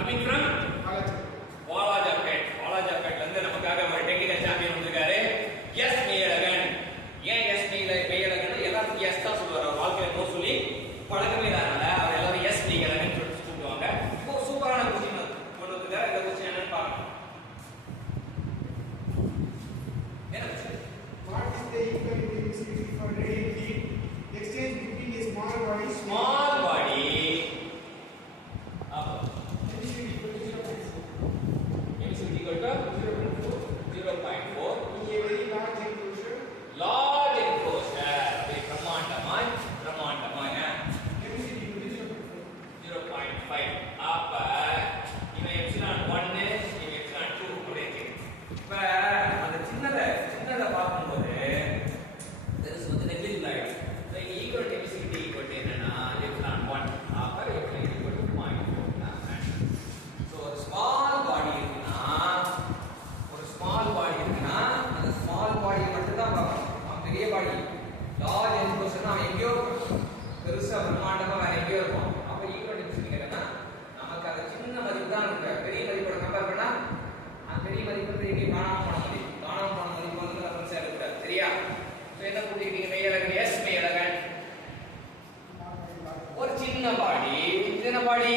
Coming from Walajapet. வாலாஜாபேட்ல இருந்து நமக்காக ஒரு டெக்னிக்கல் சாம்பியன் வந்திருக்காரு. எஸ் மெய்யழகன். ஏன் எஸ் மெய்யழகன்? எல்லாத்துக்கும் எஸ் தான் சொல்லுவார். அவர் வாழ்க்கையில நோ சொல்லி பழக்கமே தானால அவர் எல்லாரும் எஸ் மெய்யழகன் சொல்லிட்டு கூப்பிடுவாங்க. இப்போ சூப்பரான கொஸ்டின் கொண்டு வந்திருக்காரு. இந்த கொஸ்டின் என்னன்னு பார்க்கலாம். What is the equal intensity for radiant heat exchange between a small body? Small body. Emissivity equal to 0.4. Emissivity equal to 0.4. In a very large enclosure. Large enclosure. Very பிரம்மாண்டமாய். Emissivity equal to 0.5. அப்ப இவன் epsilon 1 இவன் epsilon 2 அப்படி இருக்கு. இப்ப அந்த சின்னதை பார்க்கும்போது this is வந்து negligible ஆயிடும். So equal to emissivity equal to என்னன்னா எப்சிலான் 1. அப்ப எப்சிலான் equal to 0.4. So ஒரு small body இருக்குன்னா அந்த small body மட்டும் தான் பார்க்கணும். பெரிய பாடி large enclosure அவன் எங்கேயோ பெருசா பிரம்மாண்டமா வேற எங்கேயோ இருக்கும். அப்ப ஈக்குவல் எம்சிட்டி கேட்டா நமக்கு அந்த சின்ன மதிப்பு தான் இருக்கு. பெரிய மதிப்போட கம்பேர் பண்ணா அந்த பெரிய மதிப்பு எங்கேயும் காணாம போன மதிப்பு வந்து ரெஃபரன்ஸா எடுக்கூடாது. சரியா? ஸோ என்ன கூட்டிக்கிட்டீங்க? மெய்யழகன். எஸ் மெய்யழகன். ஒரு சின்ன பாடி. சின்ன பாடி